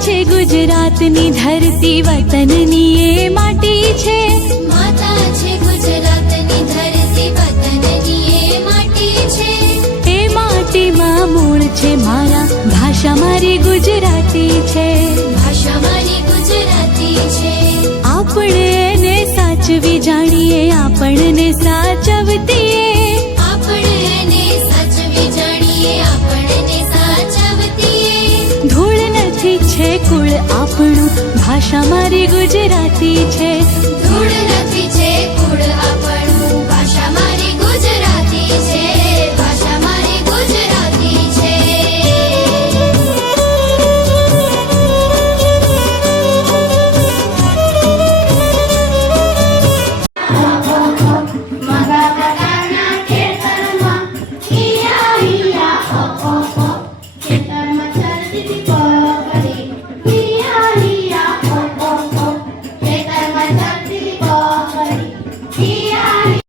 છે ગુજરાતની ધરતી, વતનની એ માટી છે। માતા છે ગુજરાતની ધરતી, વતનની એ માટી છે। એ માટીમાં મૂળ છે મારા, ભાષા મારી ગુજરાતી છે। ભાષા મારી ગુજરાતી છે। આપણે એને સાચવી જાણીએ, આપણને સાચવતીએ। આપણે એને સાચવી જાણીએ, આપણને સાચવતીએ। ધૂળ નથી છે કુળ આપણું, ભાષા મારી ગુજરાતી છે। ધૂળ નથી છે